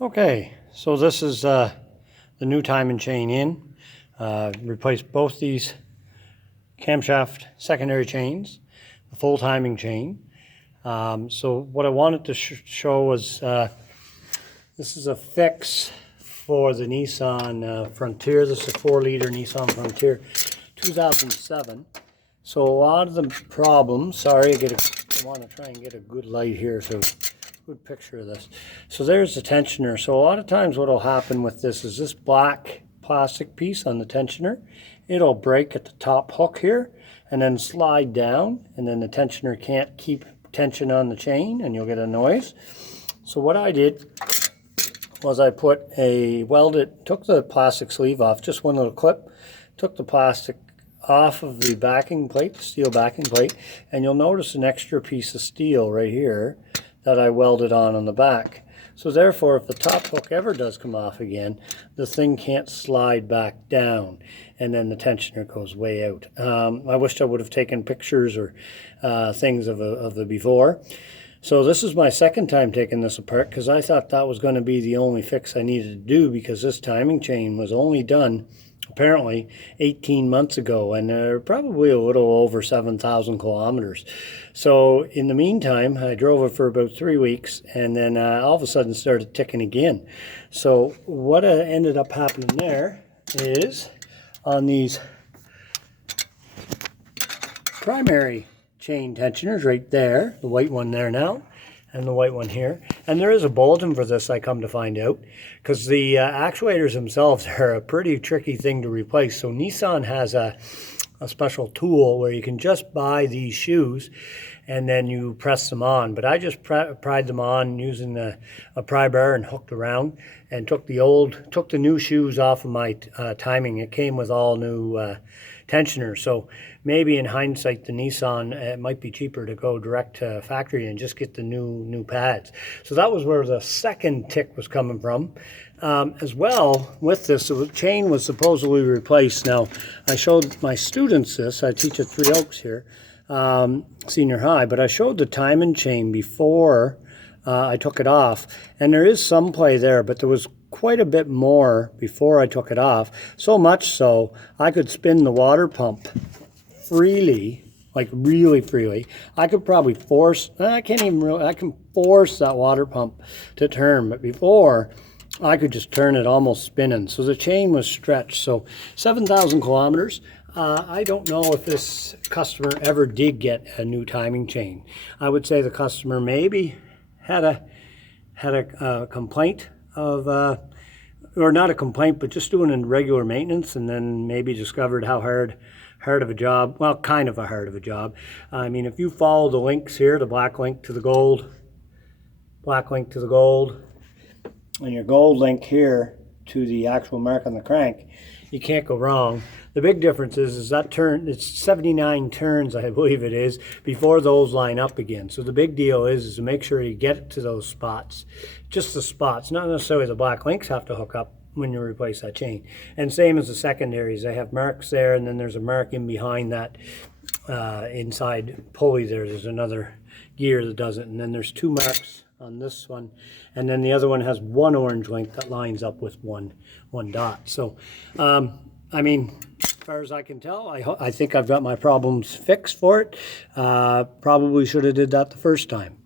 Okay, so this is the new timing chain in. Replaced both these camshaft secondary chains, the full timing chain. So what I wanted to show was this is a fix for the Nissan Frontier. This is a 4-liter Nissan Frontier 2007. So a lot of the problems, sorry, I want to try and get a good light here, so good picture of this. So there's the tensioner. So a lot of times what will happen with this is this black plastic piece on the tensioner, it'll break at the top hook here and then slide down, and then the tensioner can't keep tension on the chain and you'll get a noise. So what I did was I took the plastic sleeve off, just one little clip, took the plastic off of the backing plate, the steel backing plate, and you'll notice an extra piece of steel right here that I welded on the back. So therefore, if the top hook ever does come off again, the thing can't slide back down, and then the tensioner goes way out. I wished I would have taken pictures or things of the before. So this is my second time taking this apart because I thought that was going to be the only fix I needed to do, because this timing chain was only done apparently 18 months ago, and they're probably a little over 7,000 kilometers. So in the meantime, I drove it for about 3 weeks, and then all of a sudden started ticking again. So what ended up happening there is on these primary chain tensioners right there, the white one there now, and the white one here. And there is a bulletin for this, I come to find out, because the actuators themselves are a pretty tricky thing to replace. So Nissan has a special tool where you can just buy these shoes and then you press them on. But I just pried them on using a pry bar and hooked around, and took the new shoes off of my timing. It came with all new tensioners. So maybe in hindsight, the Nissan, it might be cheaper to go direct to factory and just get the new pads. So that was where the second tick was coming from. As well, with this, the chain was supposedly replaced. Now, I showed my students this. I teach at Three Oaks here, senior high, but I showed the timing chain before I took it off, and there is some play there, but there was quite a bit more before I took it off, so much so I could spin the water pump freely, like really freely. I could probably I can force that water pump to turn, but before I could just turn it almost spinning. So the chain was stretched. So 7,000 kilometers. I don't know if this customer ever did get a new timing chain. I would say the customer maybe had a complaint of, or not a complaint, but just doing a regular maintenance, and then maybe discovered how hard of a job, well, kind of a hard of a job. I mean, if you follow the links here, the black link to the gold, and your gold link here to the actual mark on the crank, you can't go wrong. The big difference is that it's 79 turns, I believe it is, before those line up again. So the big deal is to make sure you get to those spots, just the spots, not necessarily the black links have to hook up when you replace that chain. And same as the secondaries, they have marks there, and then there's a mark in behind that inside pulley there. There's another gear that does it, and then there's 2 marks on this one, and then the other one has 1 orange link that lines up with one dot. So I mean, as far as I can tell, I think I've got my problems fixed for it. Probably should have did that the first time.